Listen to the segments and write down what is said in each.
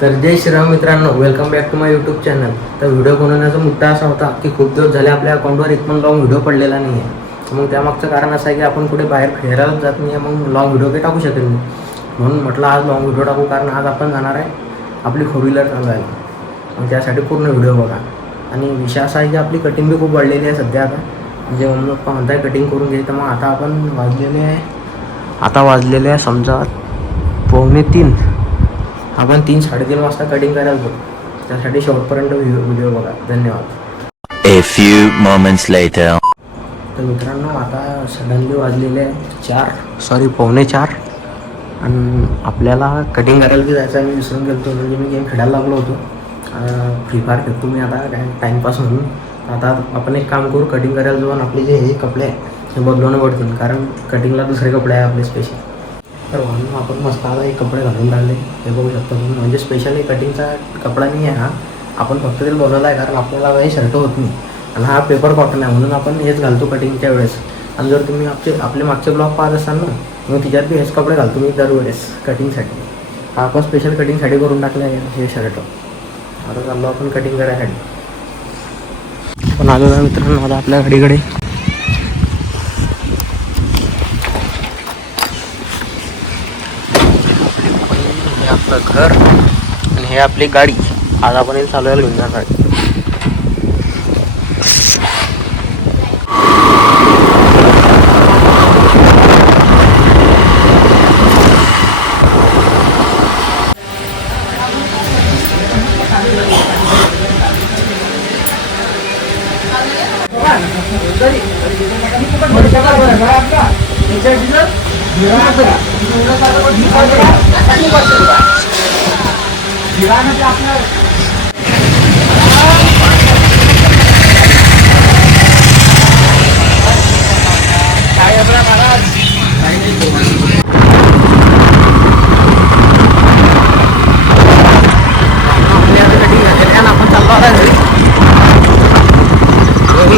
तर जय श्रीराम मित्रांनो, welcome back to my YouTube channel. तर व्हिडिओ बनवण्याचा मुद्दा असा होता की खूप दिवस झाले आपल्या अकाउंटवर एक पण लॉंग व्हिडिओ पडलेला नाही आहे. मग त्यामागचं कारण असं आहे की आपण कुठे बाहेर फिरायलाच जात नाही आहे, मग लॉंग व्हिडिओ काही टाकू शकेल नाही. म्हणून म्हटलं आज लॉंग व्हिडिओ टाकू, कारण आज आपण जाणार आहे आपली 4 व्हीलर चालवायला. मग त्यासाठी पूर्ण व्हिडिओ बघा. आणि विषय असा आहे की आपली कटिंग बी खूप वाढलेली आहे सध्या. आता म्हणजे मम्मी पप्पा म्हणताय कटिंग करून घे, तर मग आता आपण वाजलेले आहे समजा 2:45. आपण 3-3:30 वाजता कटिंग करायला जाऊ. त्यासाठी शेवटपर्यंत व्हिडिओ बघा. धन्यवाद. A few moments later. तर मित्रांनो, आता सडनली वाजलेले आहे 4:45 आणि आपल्याला कटिंग करायला बी जायचं आहे. मी विसरून गेलो होतो, म्हणजे मी गेम खेळायला लागलो होतो. फ्री फायर खेळतो मी आता काय टाईमपास म्हणून. आता आपण एक काम करू, कटिंग करायला जाऊ आणि आपले जे हे कपडे आहे ते बदलवणं पडतील, कारण कटिंगला दुसरे कपडे आहे आपले स्पेशल. तर म्हणून आपण मस्त आता एक कपडे घालून राहिले, हे बघू शकतो तुम्ही. म्हणजे स्पेशल एक कटिंगचा कपडा नाही आहे हा, आपण फक्त ते बनवला आहे, कारण आपल्याला काही शर्ट होत नाही आणि हा पेपर कॉटन आहे, म्हणून आपण हेच घालतो कटिंगच्या वेळेस. आणि जर तुम्ही आपले मागचे ब्लॉग पाहत असाल ना, मग तिच्यात बी हेच कपडे घालतो मी दरवेळेस कटिंगसाठी. हा आपण स्पेशल कटिंगसाठी करून टाकलं आहे हे शर्ट. आता चाललो आपण कटिंग करायसाठी. पण आलो ना मित्रांनो आता आपल्या गाडीकडे. हे आपलं घर आणि हे आपली गाडी. आज आपण हे चालवायला घेऊन जाणार आहे.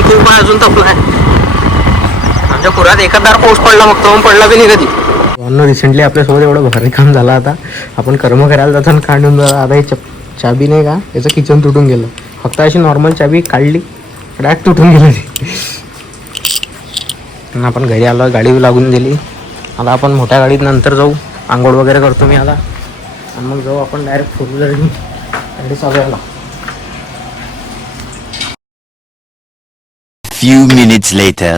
खूप अजून तपला आहे आमच्या पुरात. एखादा पाऊस पडला, मग तो पडला बी नाही कधी. रिसेंटली आपल्यासोबत एवढं भारी काम झालं. आता आपण कर्म करायला जाताना काढून आता ही चाबी नाही का, याचं किचन तुटून गेलं. फक्त अशी नॉर्मल चाबी काढली, डायरेक्ट तुटून गेली ती. आपण घरी आलो, गाडी लागून दिली. आता आपण मोठ्या गाडीत नंतर जाऊ, आंघोळ वगैरे करतो मी आता, आणि मग जाऊ आपण डायरेक्ट 4 व्हीलर घेऊन गाडी चालवायला. Few minutes later.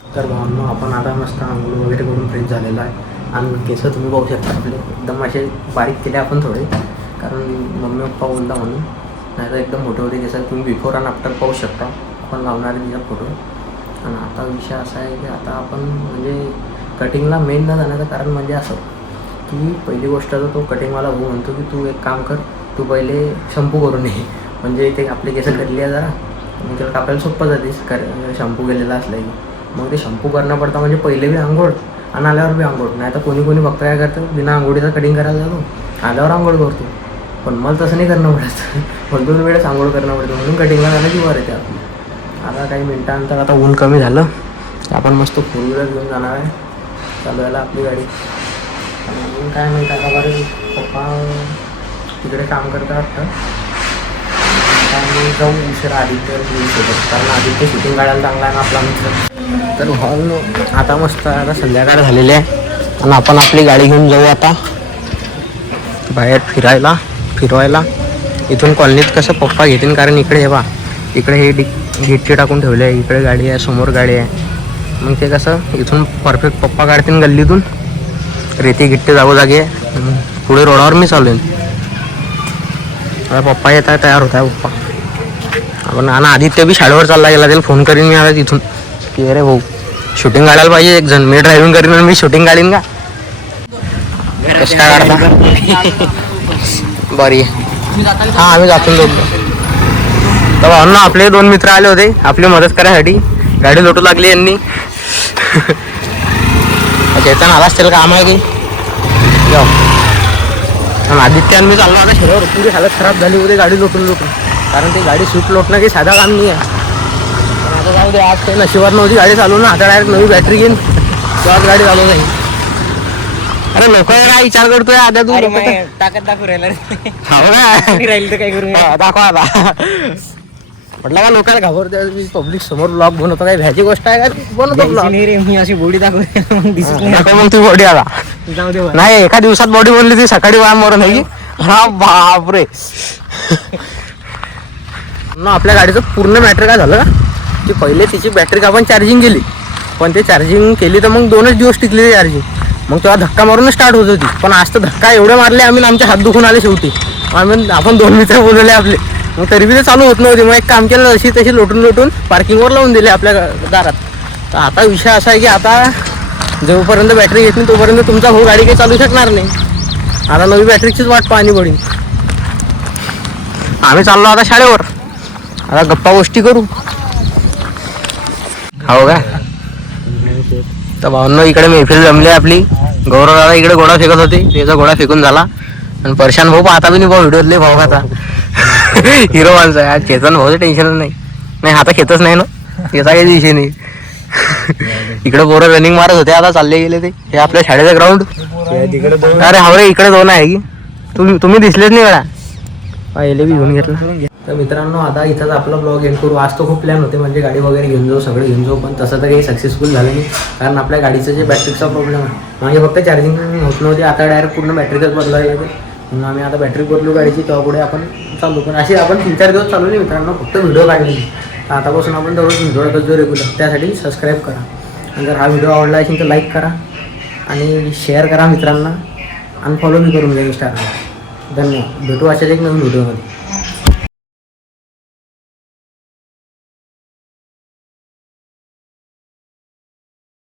तर भावना आपण आता मस्त आंघोळ वगैरे करून फ्रेश झालेला आहे. आणि केस तुम्ही पाहू शकता आपले एकदम असे बारीक केले आपण थोडे, कारण मम्मी पप्पा बोलता म्हणून. नाही तर एकदम मोठे होते केस. तुम्ही बिफोर आणि आफ्टर पाहू शकता आपण लावणारे तिचा फोटो. आणि आता विषय असा आहे की आता आपण म्हणजे कटिंगला मेन न जाण्याचं कारण म्हणजे असं की पहिली गोष्ट तर तो कटिंगवाला भाऊ म्हणतो की तू एक काम कर, तू पहिले शॅम्पू करून ये. म्हणजे ते आपले केस कटली आहे जरा, मग त्याला कापायला सोपं जातेस शॅम्पू केलेला असलं की. मग ते शॅम्पू करणं पडतं, म्हणजे पहिले बी आंघोळ आणि आल्यावर बी आंघोळ. नाही तर कोणी फक्त काय करतं, बिना आंघोळीचा कटिंग करायला जातो, आल्यावर आंघोळ करतो. पण मला तसं नाही करणं पडत, पण 2 वेळेस आंघोळ करणं पडतं, म्हणून कटिंगला झालं की वर येते आपली. आता काही मिनटानंतर आता ऊन कमी झालं, आपण मस्त 4 व्हीलर घेऊन जाणार आहे चालवायला आपली गाडी. आणि काय माहीत आता बरं पप्पा तिकडे काम करता वाटतं. आणि जाऊ उशिरा आदित्य सोबत, कारण आदित्य शूटिंग काढायला चांगला आहे ना आपला मित्र. तर हॉल आता मस्त आता संध्याकाळ झालेली आहे आणि आपण आपली गाडी घेऊन जाऊ आता बाहेर फिरवायला. इथून कॉलनीत कसं पप्पा घेतील, कारण इकडे हे बा, इकडे हे गिट्टी टाकून ठेवले आहे, इकडे गाडी आहे, समोर गाडी आहे. मग ते कसं इथून परफेक्ट पप्पा काढतील गल्लीतून. रेती गिट्टी जागोजागी आहे. पुढे रोडावर मी चालवेन. आता पप्पा येत आहे, तयार होत आहे पप्पा. आपण आणि आदित्य बी शाळेवर चालला गेला, त्याला फोन करीन मी आता तिथून की अरे भाऊ शूटिंग काढायला पाहिजे एक जण. मी ड्रायव्हिंग करीन आणि मी शूटिंग काढीन का, कसं काय काढता बरी. हां आम्ही जातून दोघं. तर भावना आपले 2 मित्र आले होते आपली मदत करायसाठी. गाडी लोटू लागली यांनी. चेतन आला असतील काम आहे की जाऊ. आणि आदित्य आणि मी चाललो आता शरीरावर. पुरी हालत खराब झाली होती गाडी लोटून, कारण ती गाडी स्विफ्ट लोटणं काही साधा काम नाही आहे. पण आता जाऊ दे, आज काही नशिबात नव्हती गाडी चालवून, आता डायरेक्ट नवी बॅटरी घेईन तेव्हाच गाडी चालवून जाईल. अरे लोक काय विचार करतोय आता तू अरे लोकं तर- मग ताकद दाखवू राहिला रे. हो का? मी राहील तर काय करू मी? हा, दाखवा आता म्हटलं का लोकांना घाबरतो मी पब्लिक समोर ब्लॉग बनवतो काय भ्याची गोष्ट आहे का बनवतो द्यायची ब्लॉग नाही रे, मी अशी बॉडी दाखवते मग दिसत नाही. दाखव मग ती बॉडी आता जाऊ दे बा. नाही एका दिवसात बॉडी बनली ती सकाळी व्यायाम वरून आहे की हा बापरे ना आपल्या गाडीचं पूर्ण मॅटर काय झालं की पहिले तिची बॅटरी आपण चार्जिंग केली पण ते चार्जिंग केली तर मग 2च दिवस टिकली चार्जिंग मग तेव्हा धक्का मारून स्टार्ट होत होती पण आज तर धक्का एवढे मारले आम्ही आमचे हात दुखून आले शेवटी आपण 2 मित्र बोलवले आपले मग तरी बी ते चालू होत नव्हती मग एक काम केलं अशी तशी लोटून पार्किंगवर लावून दिले आपल्या दारात तर आता विषय असा आहे की आता जोपर्यंत बॅटरी येत नाही तोपर्यंत तुमचा भाऊ गाडी काही चालू शकणार नाही आता नवी बॅटरीचीच वाट पाहणी पडेल आम्ही चाललो आता शाळेवर आता गप्पा गोष्टी करू हो का तर भावांनो इकडे मैफिल जमली आपली गौरव दादा इकडे घोडा फेकत होते त्याचा घोडा फेकून झाला आणि परशान भाऊ आता बी नाही भाऊ व्हिडिओतले भाऊ आता हिरो माणसं आहे आज चेतन भाऊचं टेन्शन नाही आता खेतच नाही ना त्याचा काही विषय नाही इकडे पोरं रनिंग मारत होते आता चालले गेले ते हे आपल्या शाळेचं ग्राउंड अरे हावरे इकडे 2 आहे की तुम्ही दिसलेच नाही वेळा पहिले बी घेऊन घेतलं तर मित्रांनो आता इथंच आपला ब्लॉग एंड करू आज तो खूप प्लॅन होते म्हणजे गाडी वगैरे घेऊन जाऊ सगळे घेऊन जाऊ पण तसं तर काही सक्सेसफुल झालं नाही कारण आपल्या गाडीचं जे बॅटरीचा प्रॉब्लेम आहे म्हणजे फक्त चार्जिंग होत नव्हती आता डायरेक्ट पूर्ण बॅटरीच बदलायला लागेल म्हणून आम्ही आता बॅटरी बदलू गाडीची तेव्हा पुढे आपण चालू पण अशी आपण 3-4 दिवस चालू नाही मित्रांनो फक्त व्हिडिओ काढले तर आतापासून आपण दररोज व्हिडिओ टाकतो रेग्युलर त्यासाठी सबस्क्राईब करा आणि जर हा व्हिडिओ आवडला असेल तर लाईक करा आणि शेअर करा मित्रांना आणि फॉलो बी करून घ्या इंस्टाग्राम धन्यवाद भेटू अशाच एक नवीन व्हिडिओमध्ये